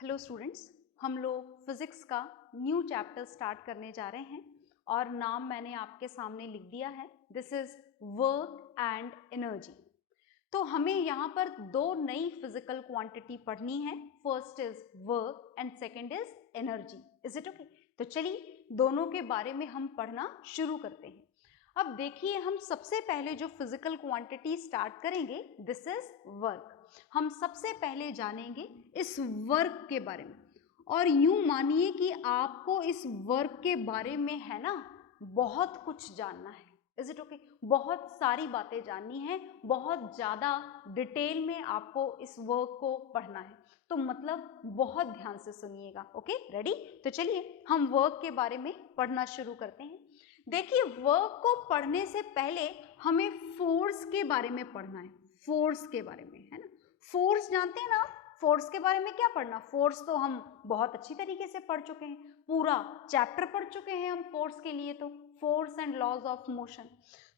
Hello students, हम लोग physics का न्यू चैप्टर स्टार्ट करने जा रहे हैं और नाम मैंने आपके सामने लिख दिया है। This is work and energy. तो हमें यहाँ पर दो नई फिजिकल क्वांटिटी पढ़नी है। First is work and second is energy. Is it okay? तो चलिए दोनों के बारे में हम पढ़ना शुरू करते हैं। अब देखिए, हम सबसे पहले जो फिजिकल क्वांटिटी स्टार्ट करेंगे दिस इज वर्क। हम सबसे पहले जानेंगे इस वर्क के बारे में, और यूं मानिए कि आपको इस वर्क के बारे में है ना बहुत कुछ जानना है। Is it okay? बहुत सारी बातें जाननी है, बहुत ज़्यादा डिटेल में आपको इस वर्क को पढ़ना है, तो मतलब बहुत ध्यान से सुनिएगा। Okay, ready? तो चलिए हम वर्क के बारे में पढ़ना शुरू करते हैं। देखिए, वर्क को पढ़ने से पहले हमें फोर्स के बारे में पढ़ना है। फोर्स के बारे में, है ना? फोर्स जानते हैं ना? फोर्स के बारे में क्या पढ़ना? फोर्स तो हम बहुत अच्छी तरीके से पढ़ चुके हैं, पूरा चैप्टर पढ़ चुके हैं हम फोर्स के लिए, तो force and laws of motion.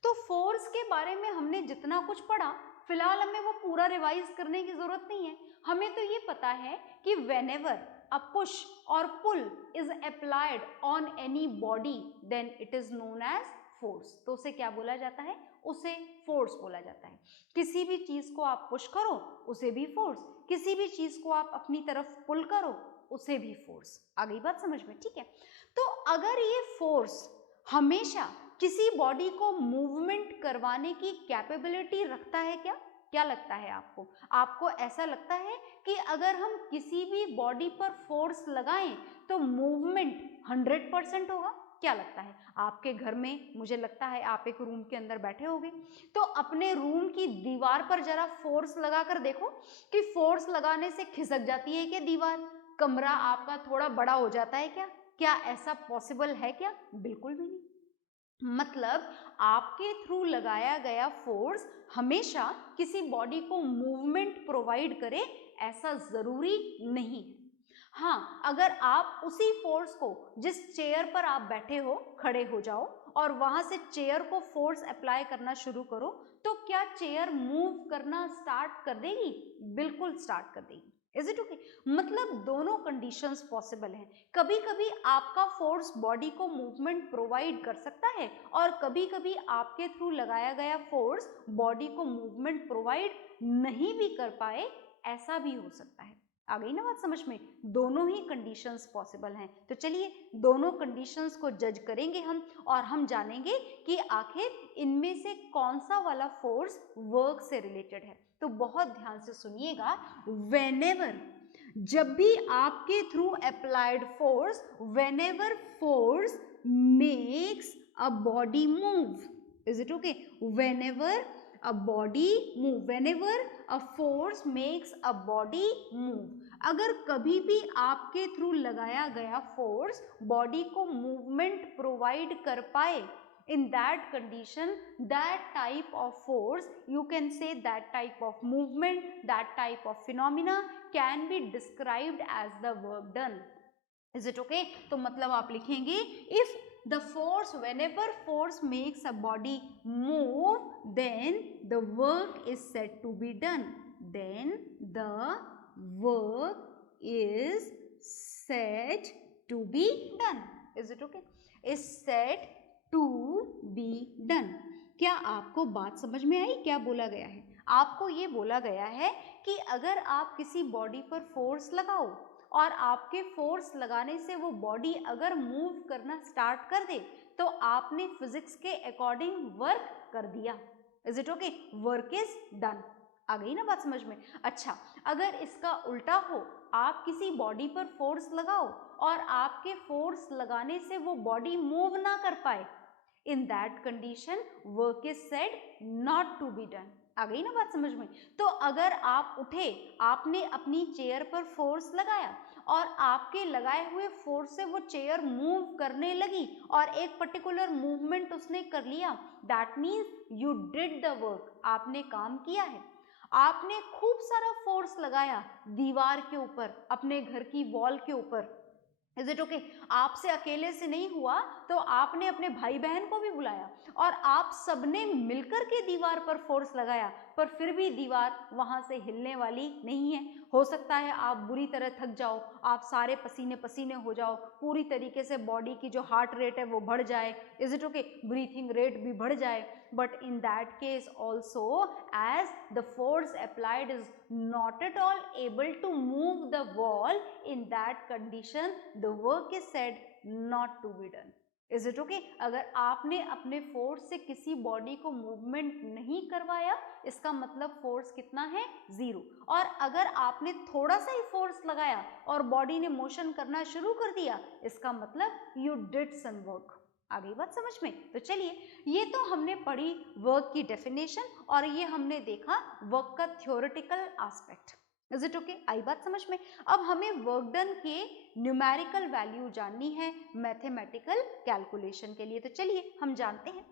तो फोर्स के बारे में हमने जितना कुछ पढ़ा, फिलहाल हमें वो पूरा रिवाइज करने की जरूरत नहीं है। हमें तो ये पता है कि whenever a push or pull is applied on any body then it is known as force। तो उसे क्या बोला जाता है? उसे फोर्स बोला जाता है। किसी भी चीज को आप पुश करो उसे भी फोर्स, किसी भी चीज को आप अपनी तरफ पुल करो उसे भी फोर्स। आ गई बात समझ में? ठीक है। तो अगर ये फोर्स हमेशा किसी बॉडी को मूवमेंट करवाने की कैपेबिलिटी रखता है क्या? क्या लगता है आपको? आपको ऐसा लगता है कि अगर हम किसी भी बॉडी पर फोर्स लगाएं तो मूवमेंट 100% होगा? क्या लगता है? आपके घर में मुझे लगता है आप एक रूम के अंदर बैठे होंगे, तो अपने रूम की दीवार पर जरा फोर्स लगाकर देखो कि फोर्स लगाने से खिसक जाती है क्या दीवार? कमरा आपका थोड़ा बड़ा हो जाता है क्या? क्या ऐसा पॉसिबल है क्या? बिल्कुल भी नहीं। मतलब आपके थ्रू लगाया गया फोर्स हमेशा किसी बॉडी को मूवमेंट प्रोवाइड करे ऐसा जरूरी नहीं है। हाँ, अगर आप उसी फोर्स को जिस चेयर पर आप बैठे हो खड़े हो जाओ और वहां से चेयर को फोर्स अप्लाई करना शुरू करो, तो क्या चेयर मूव करना स्टार्ट कर देगी? बिल्कुल स्टार्ट कर देगी। Is it okay? मतलब दोनों कंडीशंस पॉसिबल हैं। कभी कभी आपका फोर्स बॉडी को मूवमेंट प्रोवाइड कर सकता है और कभी कभी आपके थ्रू लगाया गया फोर्स बॉडी को मूवमेंट प्रोवाइड नहीं भी कर पाए, ऐसा भी हो सकता है। आ गई ना बात समझ में? दोनों ही कंडीशंस पॉसिबल हैं। तो चलिए दोनों कंडीशंस को जज करेंगे हम और हम जानेंगे कि आखिर इनमें से कौन सा वाला फोर्स वर्क से रिलेटेड है। तो बहुत ध्यान से सुनिएगा। व्हेनेवर, जब भी आपके through applied force, whenever force makes a body move, is it okay? Whenever a body move, whenever a force makes a body move, अगर कभी भी आपके थ्रू लगाया गया फोर्स बॉडी को मूवमेंट प्रोवाइड कर पाए, in that condition that type of force, you can say that type of movement, that type of phenomena can be described as the work done। Is it okay? तो मतलब आप लिखेंगे if the force, whenever force makes a body move, then the work is said to be done, then the work is said to be done। Is it okay? is said to be done। क्या आपको बात समझ में आई? क्या बोला गया है? आपको ये बोला गया है कि अगर आप किसी बॉडी पर फोर्स लगाओ और आपके फोर्स लगाने से वो बॉडी अगर मूव करना स्टार्ट कर दे, तो आपने फिजिक्स के अकॉर्डिंग वर्क कर दिया। Is it okay? Work is done. आ गई ना बात समझ में? अच्छा, अगर इसका उल्टा हो, आप किसी बॉडी पर फोर्स लगाओ और आपके फोर्स लगाने से वो बॉडी मूव ना कर पाए, in that condition work is said not to be done. आ गई ना बात समझ में? तो अगर आप उठे, आपने अपनी चेयर पर फोर्स लगाया और आपके लगाए हुए फोर्स से वो चेयर मूव करने लगी और एक पर्टिकुलर मूवमेंट उसने कर लिया, that means you did the work. आपने काम किया है। आपने खूब सारा फोर्स लगाया दीवार के ऊपर, अपने घर की वॉल के ऊपर। Is it okay? आपसे अकेले से नहीं हुआ तो आपने अपने भाई बहन को भी बुलाया और आप सबने मिलकर के दीवार पर फोर्स लगाया, पर फिर भी दीवार वहां से हिलने वाली नहीं है। हो सकता है आप बुरी तरह थक जाओ, आप सारे पसीने पसीने हो जाओ, पूरी तरीके से बॉडी की जो हार्ट रेट है वो बढ़ जाए, is it okay, breathing rate भी बढ़ जाए, but in that case also, as the force applied is not at all able to move the wall, in that condition the work is said not to be done. Is it okay? अगर आपने अपने force से किसी body को movement नहीं करवाया, इसका मतलब फोर्स कितना है, 0। और अगर आपने थोड़ा सा ही फोर्स लगाया और बॉडी ने मोशन करना शुरू कर दिया, इसका मतलब यू डिड सम वर्क। आ गई बात समझ में? तो चलिए, ये तो हमने पढ़ी वर्क की डेफिनेशन और ये हमने देखा वर्क का theoretical aspect. Is it okay? आई बात समझ में? अब हमें वर्क डन के न्यूमेरिकल वैल्यू जाननी है मैथमेटिकल कैलकुलेशन के लिए। तो चलिए हम जानते हैं,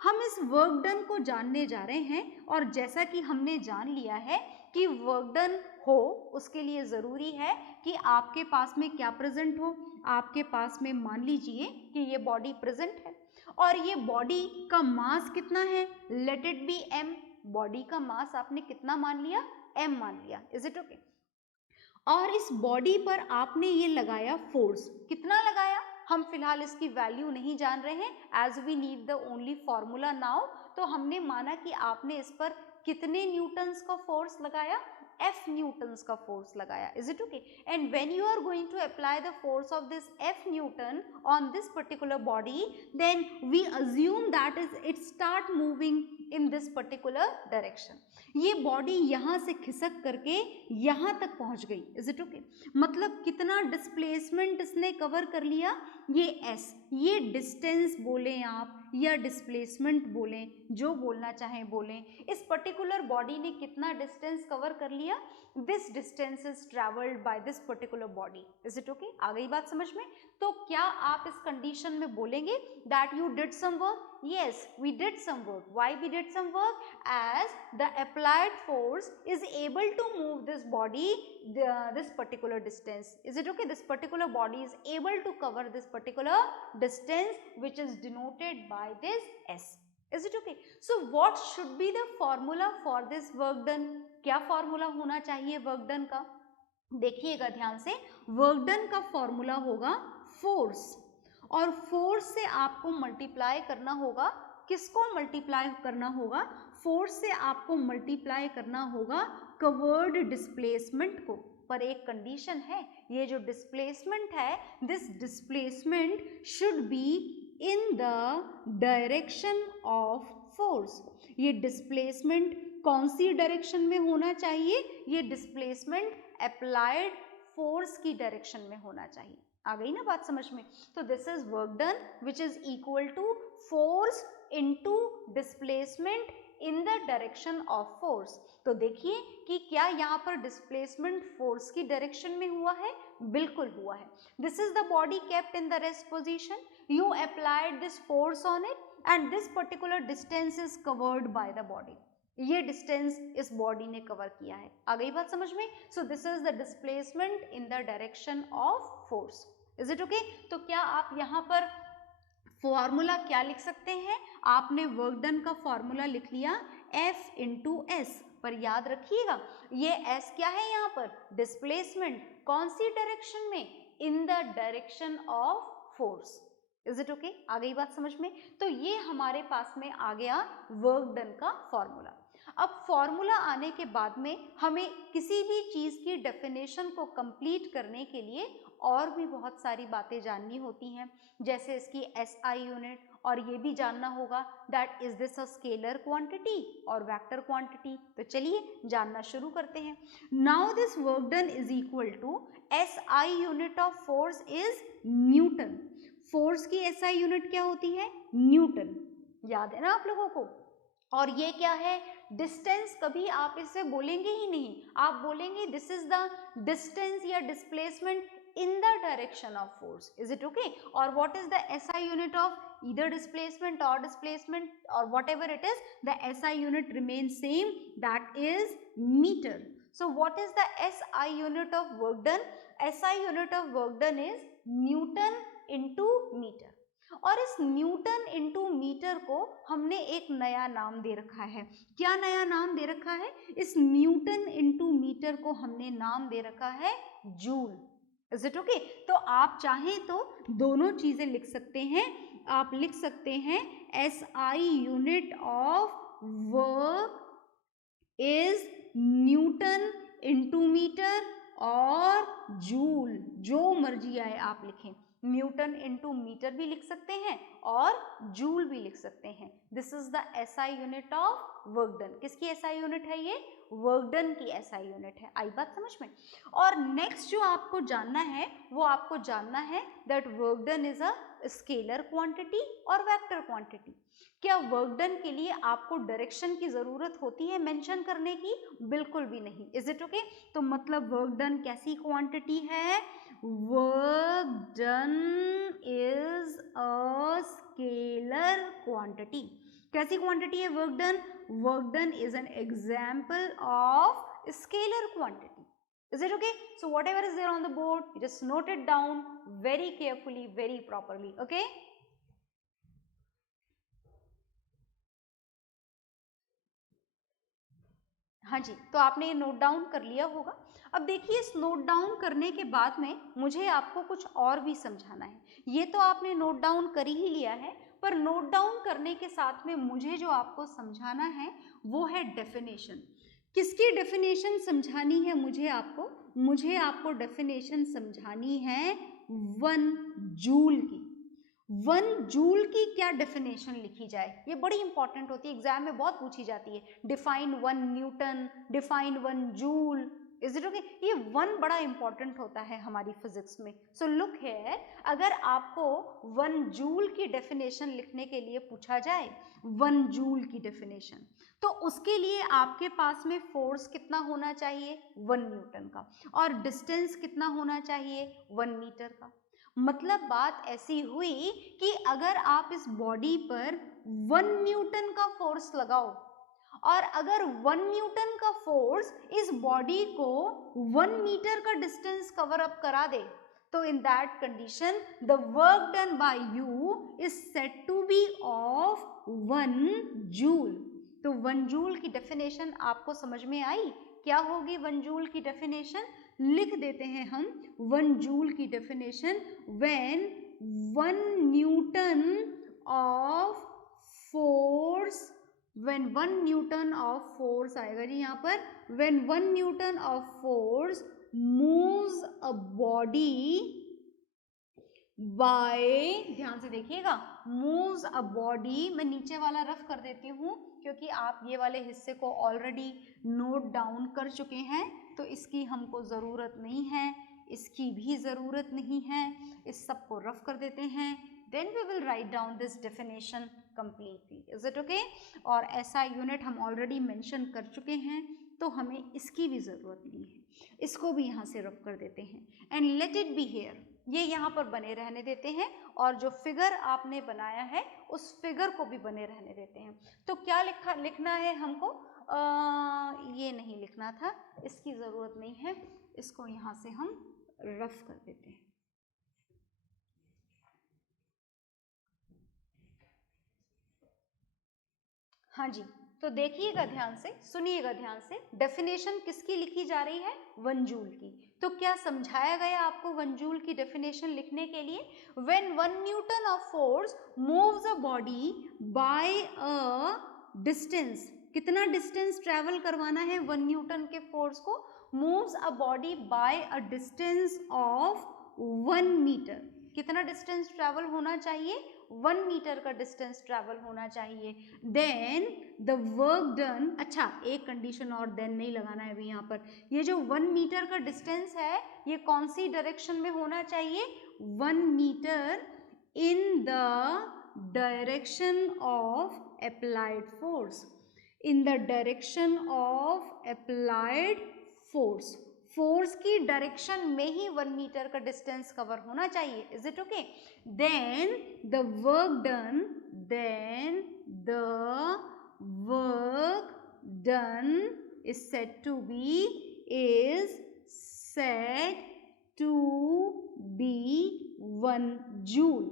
हम इस वर्क डन को जानने जा रहे हैं। और जैसा कि हमने जान लिया है कि वर्क डन हो, उसके लिए ज़रूरी है कि आपके पास में क्या प्रेजेंट हो। आपके पास में मान लीजिए कि ये बॉडी प्रेजेंट है और ये बॉडी का मास कितना है, let it be m। Body का मास आपने कितना मान लिया, m मान लिया। Is it okay? और इस बॉडी पर आपने ये लगाया फोर्स, कितना लगाया, हम फिलहाल इसकी वैल्यू नहीं जान रहे हैं, as we need the only formula now. तो हमने माना कि आपने इस पर कितने न्यूटन्स का फोर्स लगाया, F न्यूटन्स का फोर्स लगाया। Is it okay? And when you are going to apply the force of this F newton on this particular body, then we assume that is it start moving in this particular direction. ये body यहाँ से खिसक करके यहाँ तक पहुँच गई। Is it okay? मतलब कितना डिस्प्लेसमेंट इसने कवर कर लिया, ये S, ये डिस्टेंस बोलें आप या डिस्प्लेसमेंट बोलें, जो बोलना चाहें बोलें, इस पर्टिकुलर बॉडी ने कितना डिस्टेंस कवर कर लिया, this distance is travelled by this particular body. Is it okay? आ गई बात समझ में? तो क्या आप इस कंडीशन में बोलेंगे that you did some work? Yes, we did some work. Why we did some work? As the applied force is able to move this body this particular distance. Is it okay? This particular body is able to cover this particular distance, which is denoted by this S. Is it okay? So what should be the formula for this work done? क्या formula होना चाहिए work done का? देखिएगा ध्यान से, work done का formula होगा force, और फोर्स से आपको मल्टीप्लाई करना होगा, किसको मल्टीप्लाई करना होगा, फोर्स से आपको मल्टीप्लाई करना होगा कवर्ड डिस्प्लेसमेंट को। पर एक कंडीशन है, ये जो डिस्प्लेसमेंट है, this displacement should be in the direction of force. ये डिस्प्लेसमेंट कौन सी डायरेक्शन में होना चाहिए, ये डिस्प्लेसमेंट अप्लाइड फोर्स की डायरेक्शन में होना चाहिए। आ गई ना बात समझ में? तो this is work done which is equal to force into displacement in the direction of force. तो देखिए कि क्या यहाँ पर डिस्प्लेसमेंट फोर्स की डायरेक्शन में हुआ है, बिल्कुल हुआ है। This is the body kept in the rest position, you applied this force on it and this particular distance is covered by the body. ये डिस्टेंस इस बॉडी ने कवर किया है। आ गई बात समझ में? So this is the displacement in the direction of force. Is it okay? तो क्या आप यहाँ पर फॉर्मूला क्या लिख सकते हैं, आपने वर्क डन का फॉर्मूला लिख लिया F इंटू एस, पर याद रखिएगा ये S क्या है यहाँ पर, डिस्प्लेसमेंट, कौन सी डायरेक्शन में, in the direction of force. Is it okay? आ गई बात समझ में? तो ये हमारे पास में आ गया वर्क डन का फॉर्मूला। अब फॉर्मूला आने के बाद में हमें किसी भी चीज़ की डेफिनेशन को कंप्लीट करने के लिए और भी बहुत सारी बातें जाननी होती हैं, जैसे इसकी SI यूनिट, और ये भी जानना होगा that is this a scalar quantity और वेक्टर क्वांटिटी। तो चलिए जानना शुरू करते हैं। Now this work done is equal to SI unit of force is newton. फोर्स की SI यूनिट क्या होती है, न्यूटन, याद है ना आप लोगों को। और ये क्या है, डिस्टेंस, कभी आप इसे बोलेंगे ही नहीं, आप बोलेंगे दिस इज द डिस्टेंस या displacement in the direction of force. Is it okay? Or what is the SI unit of either displacement or whatever it is, the SI unit remains same, that is meter. So what is the SI unit of work done? SI unit of work done is Newton into meter. और इस Newton into metre को हमने एक नया नाम दे रखा है। क्या नया नाम दे रखा है? इस न्यूटन इंटू मीटर को हमने नाम दे रखा है जूल। Is it okay? तो आप चाहें तो दोनों चीजें लिख सकते हैं। आप लिख सकते हैं SI unit of work is newton into metre और जूल, जो मर्जी आए आप लिखें। न्यूटन इंटू मीटर भी लिख सकते हैं और जूल भी लिख सकते हैं। This is the SI unit of work done. किसकी SI यूनिट है ये? वर्क डन की SI यूनिट है। आई बात समझ में? और नेक्स्ट जो आपको जानना है वो आपको जानना है that work done is a scalar quantity और वेक्टर क्वांटिटी। क्या वर्क डन के लिए आपको डायरेक्शन की जरूरत होती है मेंशन करने की? बिल्कुल भी नहीं। Is it okay? तो मतलब वर्क डन कैसी क्वांटिटी है? Work done is a scalar quantity. कैसी क्वांटिटी है work done? Work done is an example of scalar quantity. Is it okay? So whatever is there on the board, you just note it down very carefully, very properly. Okay? हाँ जी, तो आपने ये note down कर लिया होगा। अब देखिए, इस नोट डाउन करने के बाद में मुझे आपको कुछ और भी समझाना है। ये तो आपने नोट डाउन कर ही लिया है, पर नोट डाउन करने के साथ में मुझे जो आपको समझाना है वो है डेफिनेशन। किसकी डेफिनेशन समझानी है मुझे आपको? मुझे आपको डेफिनेशन समझानी है 1 जूल की। 1 जूल की क्या डेफिनेशन लिखी जाए? ये बड़ी इंपॉर्टेंट होती है, एग्जाम में बहुत पूछी जाती है। Define 1 Newton, define 1 joule. Is it okay? ये 1 बड़ा इंपॉर्टेंट होता है हमारी फिजिक्स में। सो लुक हियर, अगर आपको 1 जूल की डेफिनेशन लिखने के लिए पूछा जाए, 1 जूल की डेफिनेशन, तो उसके लिए आपके पास में फोर्स कितना होना चाहिए? 1 न्यूटन का। और डिस्टेंस कितना होना चाहिए? 1 मीटर का। मतलब बात ऐसी हुई कि अगर आप इस बॉडी पर 1 न्यूटन का फोर्स लगाओ और अगर 1 न्यूटन का फोर्स इस बॉडी को 1 मीटर का डिस्टेंस कवर अप करा दे, तो in that condition the work done by you is said to be of 1 joule. तो 1 जूल की डेफिनेशन आपको समझ में आई? क्या होगी 1 जूल की डेफिनेशन? लिख देते हैं हम 1 जूल की definition. When 1 newton of force, when 1 newton of force आएगा जी यहाँ पर, when 1 newton of force moves a body bye, ध्यान से देखिएगा, मूव्स अ बॉडी, मैं नीचे वाला रफ कर देती हूँ क्योंकि आप ये वाले हिस्से को ऑलरेडी नोट डाउन कर चुके हैं, तो इसकी हमको ज़रूरत नहीं है, इसकी भी ज़रूरत नहीं है। इस सब को रफ कर देते हैं, then we will write down this definition completely. Is it okay? और ऐसा यूनिट हम ऑलरेडी मेंशन कर चुके हैं, तो हमें इसकी भी ज़रूरत नहीं है। इसको भी यहाँ से रफ कर देते हैं and let it be here. ये यहाँ पर बने रहने देते हैं और जो फिगर आपने बनाया है उस फिगर को भी बने रहने देते हैं। तो क्या लिखना है हमको? ये नहीं लिखना था, इसकी ज़रूरत नहीं है, इसको यहाँ से हम रफ कर देते हैं। हाँ जी, तो देखिएगा ध्यान से, सुनिएगा ध्यान से, डेफिनेशन किसकी लिखी जा रही है? 1 जूल की। तो क्या समझाया गया आपको 1 जूल की डेफिनेशन लिखने के लिए? When 1 newton of force moves a body by a distance, कितना डिस्टेंस ट्रेवल करवाना है 1 न्यूटन के फोर्स को? Moves a body by a distance of 1 metre. कितना डिस्टेंस ट्रेवल होना चाहिए? 1 मीटर का डिस्टेंस ट्रेवल होना चाहिए। देन द वर्क डन, अच्छा एक कंडीशन और देन नहीं लगाना है अभी यहाँ पर, ये जो 1 मीटर का डिस्टेंस है ये कौन सी डायरेक्शन में होना चाहिए? 1 metre in the direction of applied force, in the direction of applied force. Force की डायरेक्शन में ही 1 मीटर का डिस्टेंस कवर होना चाहिए। Is it okay? Then the work done, then the work done is said to be said to be 1 joule.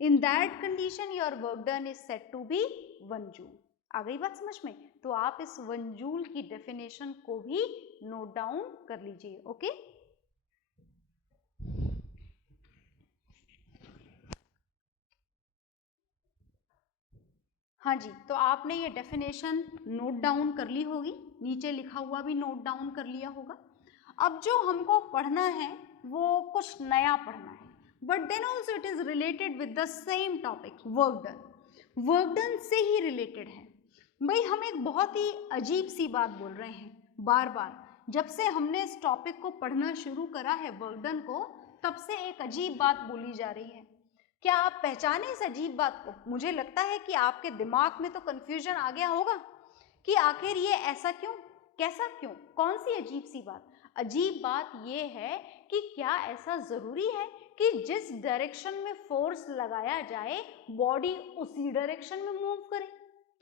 In that condition your work done is said to be 1 joule. आ गई बात समझ में? तो आप इस 1 जूल की definition को भी नोट डाउन कर लीजिए। ओके, हाँ जी, तो आपने ये डेफिनेशन नोट डाउन कर ली होगी, नीचे लिखा हुआ भी नोट डाउन कर लिया होगा। अब जो हमको पढ़ना है वो कुछ नया पढ़ना है, but then also it is related with the same topic, work done. Work done से ही रिलेटेड है। भाई हम एक बहुत ही अजीब सी बात बोल रहे हैं बार बार, जब से हमने इस टॉपिक को पढ़ना शुरू करा है वर्क डन को, तब से एक अजीब बात बोली जा रही है। क्या आप पहचाने इस अजीब बात को? मुझे लगता है कि आपके दिमाग में तो कंफ्यूजन आ गया होगा कि आखिर ये ऐसा क्यों, कैसा क्यों, कौन सी अजीब सी बात? अजीब बात ये है कि क्या ऐसा जरूरी है कि जिस डायरेक्शन में फोर्स लगाया जाए बॉडी उसी डायरेक्शन में मूव करे?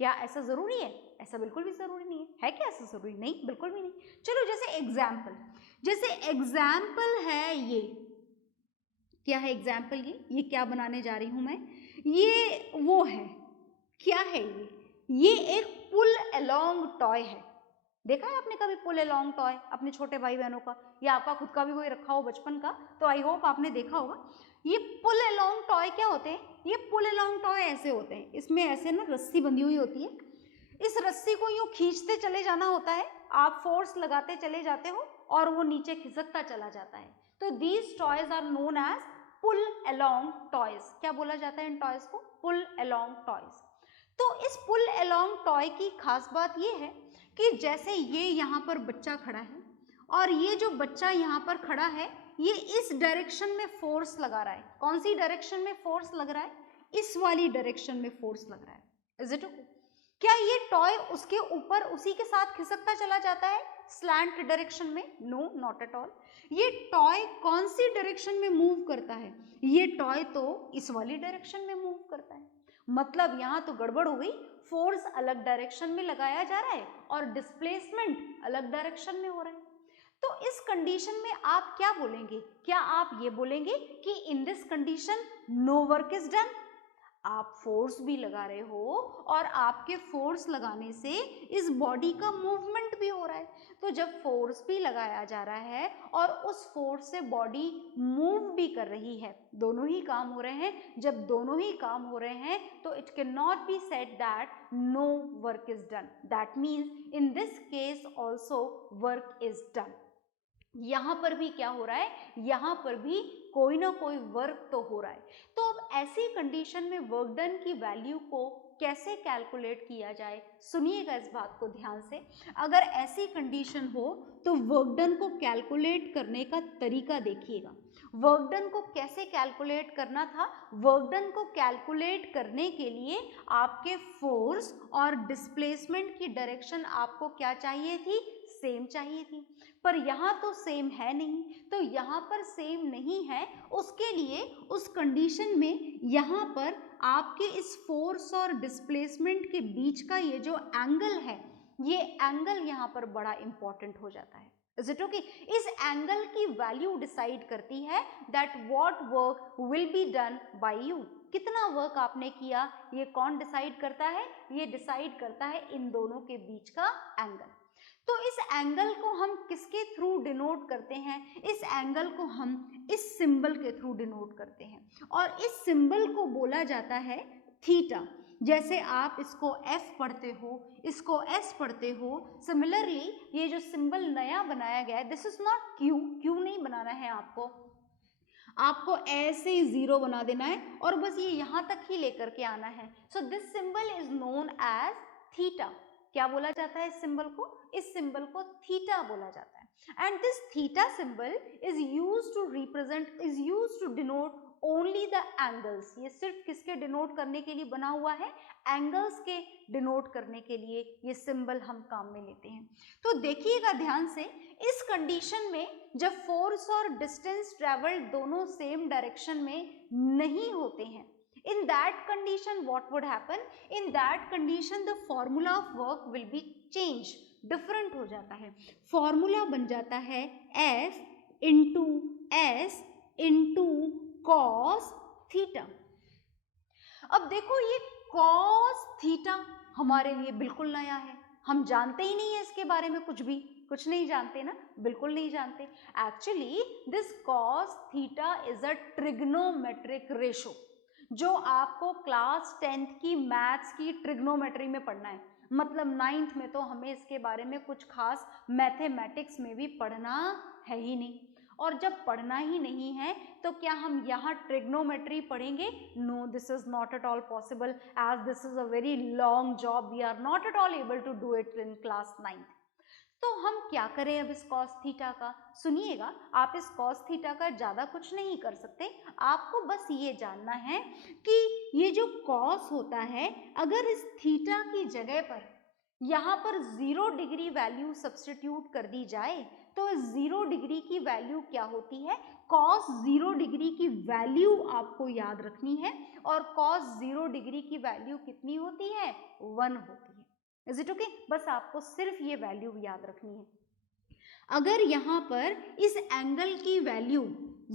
क्या ऐसा जरूरी है? ऐसा बिल्कुल भी जरूरी नहीं है। है क्या ऐसा जरूरी? नहीं, बिल्कुल भी नहीं। चलो जैसे एग्जाम्पल है ये, क्या है एग्जाम्पल? ये क्या बनाने जा रही हूं मैं? ये वो है, क्या है ये एक पुल अलोंग टॉय है। देखा है आपने कभी पुल अलोंग टॉय अपने छोटे भाई बहनों का, या आपका खुद का भी कोई रखा हो बचपन का, तो आई होप आपने देखा होगा। ये पुल अलोंग टॉय क्या होते हैं? ये पुल अलोंग टॉय ऐसे होते हैं, इसमें ऐसे ना रस्सी बंधी हुई होती है, इस रस्सी को यूं खींचते चले जाना होता है, आप फोर्स लगाते चले जाते हो और वो नीचे खिसकता चला जाता है। तो these toys are known as pull along toys. क्या बोला जाता है इन टॉयज को? Pull along toys. तो इस पुल अलोंग टॉय की खास बात ये है कि जैसे ये यहाँ पर बच्चा खड़ा है और ये जो बच्चा यहाँ पर खड़ा है, ये इस डायरेक्शन में फोर्स लगा रहा है। कौन सी डायरेक्शन में फोर्स लग रहा है? इस वाली डायरेक्शन में फोर्स लग रहा है। Is it okay? क्या ये टॉय उसके ऊपर उसी के साथ खिसकता चला जाता है स्लैंट डायरेक्शन में? No, not at all. ये टॉय कौन सी डायरेक्शन में मूव करता है? ये टॉय तो इस वाली डायरेक्शन में मूव करता है। मतलब यहाँ तो गड़बड़ हो गई, फोर्स अलग डायरेक्शन में लगाया जा रहा है और डिस्प्लेसमेंट अलग डायरेक्शन में हो रहा है। तो इस कंडीशन में आप क्या बोलेंगे? क्या आप ये बोलेंगे कि in this condition no work is done? आप फोर्स भी लगा रहे हो और आपके फोर्स लगाने से इस बॉडी का मूवमेंट भी हो रहा है। तो जब फोर्स भी लगाया जा रहा है और उस फोर्स से बॉडी मूव भी कर रही है, दोनों ही काम हो रहे हैं। जब दोनों ही काम हो रहे हैं तो it can not be said that no work is done. That means in this case also work is done. यहाँ पर भी क्या हो रहा है? यहाँ पर भी कोई ना कोई वर्क तो हो रहा है। तो अब ऐसी कंडीशन में वर्क डन की वैल्यू को कैसे कैलकुलेट किया जाए? सुनिएगा इस बात को ध्यान से। अगर ऐसी कंडीशन हो तो वर्क डन को कैलकुलेट करने का तरीका देखिएगा। वर्क डन को कैसे कैलकुलेट करना था? वर्क डन को कैलकुलेट करने के लिए आपके फोर्स और डिस्प्लेसमेंट की डायरेक्शन आपको क्या चाहिए थी? सेम चाहिए थी। पर यहाँ तो सेम है नहीं। तो यहाँ पर सेम नहीं है, उसके लिए उस कंडीशन में यहाँ पर आपके इस फोर्स और डिस्प्लेसमेंट के बीच का ये जो एंगल है, ये एंगल यहाँ पर बड़ा इंपॉर्टेंट हो जाता है। Is it okay? इस एंगल की वैल्यू डिसाइड करती है that what work will be done by you. कितना वर्क आपने किया, ये कौन डिसाइड करता है? ये डिसाइड करता है इन दोनों के बीच का एंगल। तो इस एंगल को हम किसके थ्रू डिनोट करते हैं? इस एंगल को हम इस सिंबल के थ्रू डिनोट करते हैं और इस सिंबल को बोला जाता है थीटा। जैसे आप इसको F पढ़ते हो, इसको S पढ़ते हो, सिमिलरली ये जो सिंबल नया बनाया गया है, this is not Q। Q नहीं बनाना है आपको, आपको ऐसे ही जीरो बना देना है और बस ये यहाँ तक ही लेकर के आना है। So this symbol is known as theta. क्या बोला जाता है इस सिंबल को? इस सिंबल को थीटा बोला जाता है। And this theta symbol is used to denote only the angles. ये सिर्फ किसके डिनोट करने के लिए बना हुआ है? एंगल्स के डिनोट करने के लिए ये सिंबल हम काम में लेते हैं। तो देखिएगा ध्यान से, इस कंडीशन में जब फोर्स और डिस्टेंस ट्रेवल्ड दोनों सेम डायरेक्शन में नहीं होते हैं, in that condition what would happen? In that condition the formula of work will be changed, different हो जाता है। फॉर्मूला बन जाता है F into S into cos theta. अब देखो ये cos थीटा हमारे लिए बिल्कुल नया है, हम जानते ही नहीं है इसके बारे में कुछ नहीं जानते ना, बिल्कुल नहीं जानते। Actually this cos theta is a trigonometric ratio, जो आपको क्लास 10th की मैथ्स की ट्रिग्नोमेट्री में पढ़ना है। मतलब 9th में तो हमें इसके बारे में कुछ खास मैथमेटिक्स में भी पढ़ना है ही नहीं, और जब पढ़ना ही नहीं है तो क्या हम यहाँ ट्रिग्नोमेट्री पढ़ेंगे? No, this is not at all possible, as this is a very long job, we are not at all able to do it in class 9th। तो हम क्या करें अब इस cos थीटा का? सुनिएगा, आप इस cos थीटा का ज़्यादा कुछ नहीं कर सकते, आपको बस ये जानना है कि ये जो cos होता है, अगर इस थीटा की जगह पर यहाँ पर 0 डिग्री वैल्यू सब्स्टिट्यूट कर दी जाए तो 0 डिग्री की वैल्यू क्या होती है? cos 0 डिग्री की वैल्यू आपको याद रखनी है, और cos 0 डिग्री की वैल्यू कितनी होती है? 1 होती है। Is it okay? बस आपको सिर्फ ये वैल्यू याद रखनी है। अगर यहाँ पर इस एंगल की वैल्यू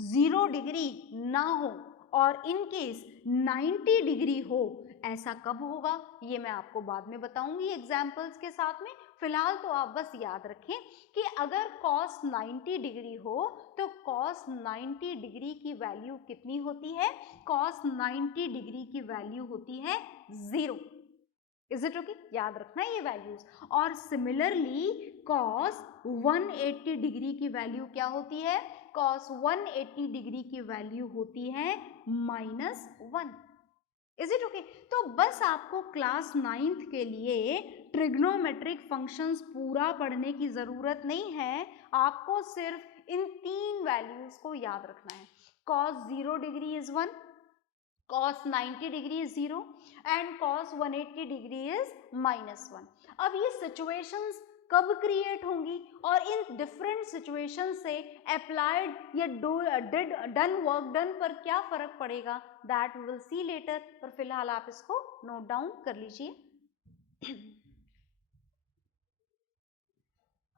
0 डिग्री ना हो और इन केस 90 डिग्री हो, ऐसा कब होगा ये मैं आपको बाद में बताऊंगी एग्जाम्पल्स के साथ में। फिलहाल तो आप बस याद रखें कि अगर cos 90 डिग्री हो तो cos 90 डिग्री की वैल्यू कितनी होती है? cos 90 डिग्री की वैल्यू होती है 0। Is it okay? याद रखना ये वैल्यूज। और सिमिलरली cos 180 डिग्री की वैल्यू क्या होती है? cos 180 डिग्री की वैल्यू होती है -1। Is it okay? तो बस आपको क्लास 9th के लिए ट्रिग्नोमेट्रिक फंक्शंस पूरा पढ़ने की जरूरत नहीं है, आपको सिर्फ इन 3 वैल्यूज को याद रखना है। cos 0 degree is 1, cos 90 degree is 0 and cos 180 degree is -1। अब ये सिचुएशंस कब क्रिएट होंगी और इन डिफरेंट सिचुएशन से अप्लाइड या डन वर्क डन पर क्या फर्क पड़ेगा, that we will see later. पर फिलहाल आप इसको नोट डाउन कर लीजिए।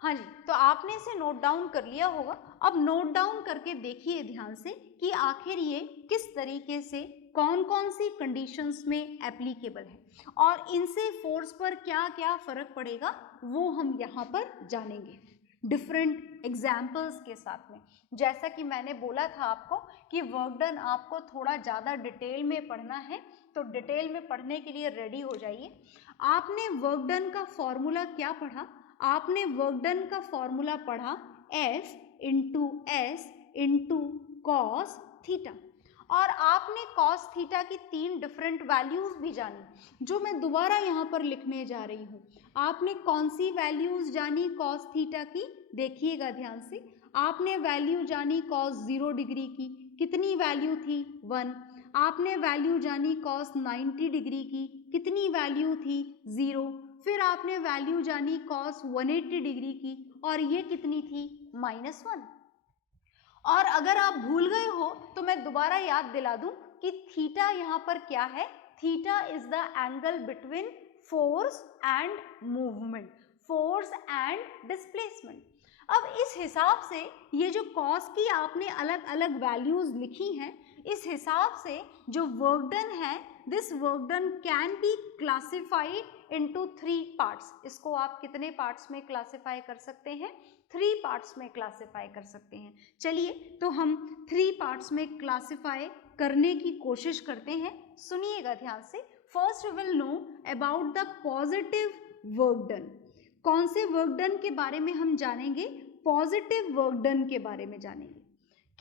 हाँ जी, तो आपने इसे नोट डाउन कर लिया होगा। अब नोट डाउन करके देखिए ध्यान से कि आखिर ये किस तरीके से कौन कौन सी कंडीशंस में एप्लीकेबल है और इनसे फोर्स पर क्या क्या फर्क पड़ेगा वो हम यहाँ पर जानेंगे डिफरेंट एग्जाम्पल्स के साथ में। जैसा कि मैंने बोला था आपको कि वर्क डन आपको थोड़ा ज़्यादा डिटेल में पढ़ना है, तो डिटेल में पढ़ने के लिए रेडी हो जाइए। आपने वर्क डन का फॉर्मूला क्या पढ़ा? आपने वर्क डन का फॉर्मूला पढ़ा F into S into cos theta, और आपने cos थीटा की 3 डिफरेंट वैल्यूज भी जानी, जो मैं दोबारा यहाँ पर लिखने जा रही हूँ। आपने कौन सी वैल्यूज जानी cos थीटा की? देखिएगा ध्यान से। आपने वैल्यू जानी cos 0 डिग्री की, कितनी वैल्यू थी? 1। आपने वैल्यू जानी cos 90 डिग्री की, कितनी वैल्यू थी? 0। फिर आपने वैल्यू जानी cos 180 डिग्री की, और ये कितनी थी? -1। और अगर आप भूल गए हो तो मैं दोबारा याद दिला दूं कि थीटा यहाँ पर क्या है? Theta is the angle between force and movement, force and displacement. अब इस हिसाब से ये जो कॉस की आपने अलग अलग वैल्यूज लिखी हैं, इस हिसाब से जो वर्क डन है, this work done can be classified into 3 parts. इसको आप कितने पार्ट्स में क्लासिफाई कर सकते हैं? 3 पार्ट्स में क्लासिफाई कर सकते हैं। चलिए तो हम 3 पार्ट्स में क्लासिफाई करने की कोशिश करते हैं। सुनिएगा ध्यान से। First we will know about the positive work done. कौन से वर्क डन के बारे में हम जानेंगे? पॉजिटिव वर्क डन के बारे में जानेंगे।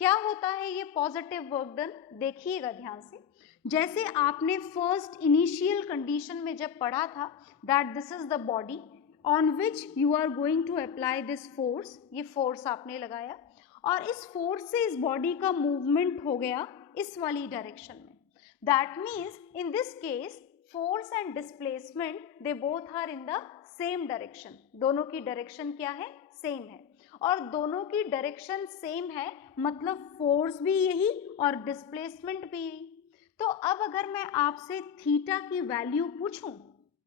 क्या होता है ये पॉजिटिव वर्क डन? देखिएगा ध्यान से। जैसे आपने फर्स्ट इनिशियल कंडीशन में जब पढ़ा था that this is the body on which you are going to apply this force, ये फोर्स आपने लगाया और इस फोर्स से इस बॉडी का मूवमेंट हो गया इस वाली डायरेक्शन में। That means in this case force and displacement they both are in the same direction. दोनों की डायरेक्शन क्या है? सेम है। और दोनों की डायरेक्शन सेम है मतलब फोर्स भी यही और डिस्प्लेसमेंट भी यही। तो अब अगर मैं आपसे थीटा की वैल्यू पूछूं,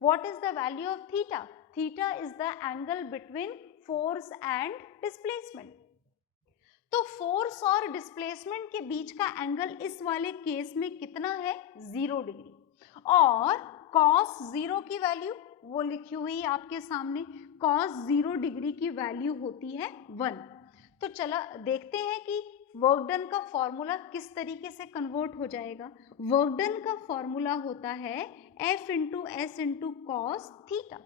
what is the value of theta? Theta is the angle between force and displacement. तो फोर्स और डिस्प्लेसमेंट के बीच का एंगल इस वाले केस में कितना है? 0 डिग्री। और cos 0 की वैल्यू वो लिखी हुई है आपके सामने, cos 0 डिग्री की वैल्यू होती है 1। तो चला देखते हैं कि वर्क डन का फॉर्मूला किस तरीके से कन्वर्ट हो जाएगा। वर्क डन का फॉर्मूला होता है F into S into cos theta,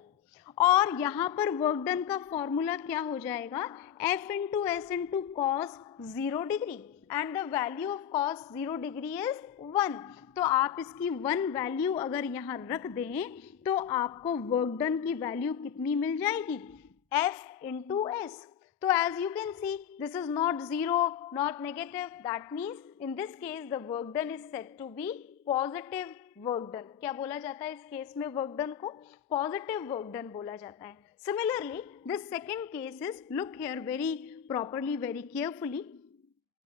और यहाँ पर वर्क डन का फॉर्मूला क्या हो जाएगा, F into S into cos 0 degree and the value of cos 0 degree is 1। तो आप इसकी 1 वैल्यू अगर यहाँ रख दें तो आपको वर्क डन की वैल्यू कितनी मिल जाएगी, F into S. So as you can see, this is not 0, not negative. That means in this case the work done is said to be positive work done. क्या बोला जाता है इस case में work done को? Positive work done बोला जाता है. Similarly, this second case is, look here very properly, very carefully.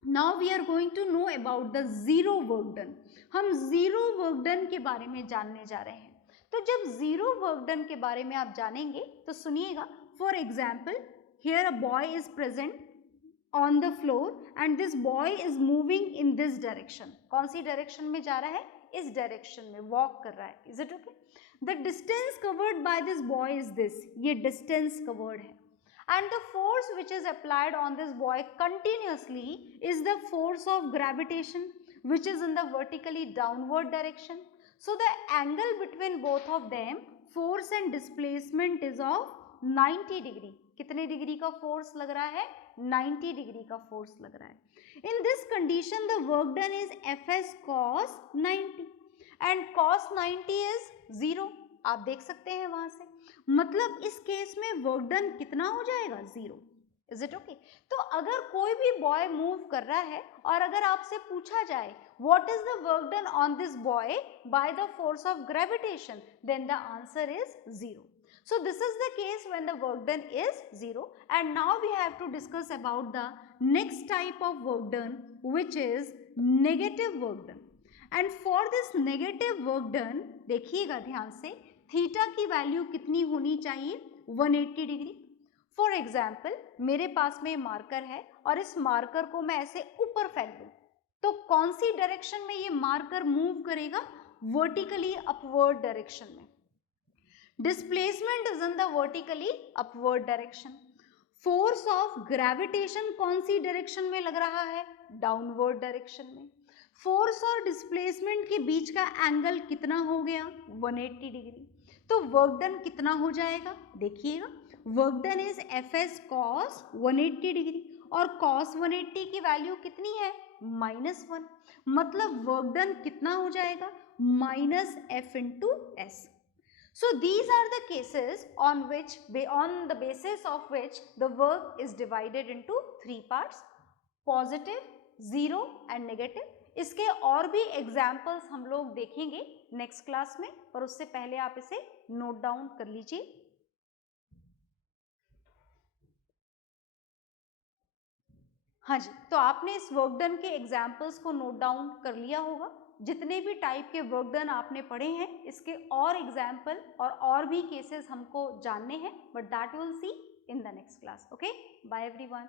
Now we are going to know about the zero work done. हम zero work done के बारे में जानने जा रहे हैं. तो जब zero work done के बारे में आप जानेंगे तो सुनिएगा. For example, here a boy is present on the floor and this boy is moving in this direction. कौन सी direction में जा रहा है, इस direction में walk कर रहा है. Is it okay? The distance covered by this boy is this. ये distance covered है. And the force which is applied on this boy continuously is the force of gravitation which is in the vertically downward direction. So the angle between both of them, force and displacement is of 90 degree. कितने degree का force लग रहा है, 90 degree का force लग रहा है. इन this condition the work done is Fs cos 90 and cos 90 is 0. आप देख सकते हैं वहां से, मतलब इस केस में वर्क डन कितना हो जाएगा, 0. Is it okay? तो अगर कोई भी बॉय मूव कर रहा है और अगर आपसे पूछा जाए what is the work done on this body by the force of gravitation, then the answer is 0. So this is the case when the work done is 0, and now we have to discuss about the next type of work done which is negative work done. And for this negative work done, देखिएगा ध्यान से, theta की value कितनी होनी चाहिए, 180 degree. For example मेरे पास में marker है और इस मार्कर को मैं ऐसे ऊपर फेंक दूं तो कौन सी डायरेक्शन में ये मार्कर मूव करेगा, वर्टिकली अपवर्ड डायरेक्शन में. Displacement is in the vertically upward direction. Force of gravitation कौन सी डायरेक्शन में लग रहा है, डाउनवर्ड डायरेक्शन में. फोर्स और डिस्प्लेसमेंट के बीच का एंगल कितना हो गया, 180 डिग्री. तो वर्क डन कितना हो जाएगा, देखिएगा, work done is Fs cos 180 degree और cos 180 की वैल्यू कितनी है, -1. मतलब वर्क डन कितना हो जाएगा, -F into S. So these are the cases on the basis of which the work is divided into 3 parts, positive, 0 and negative. इसके और भी एग्जाम्पल्स हम लोग देखेंगे नेक्स्ट क्लास में, पर उससे पहले आप इसे नोट डाउन कर लीजिए. हाँ जी, तो आपने इस वर्क डन के एग्जाम्पल्स को नोट डाउन कर लिया होगा. जितने भी टाइप के वर्क डन आपने पढ़े हैं इसके और एग्जाम्पल और भी केसेस हमको जानने हैं, but that will see in the next class. Okay, bye everyone.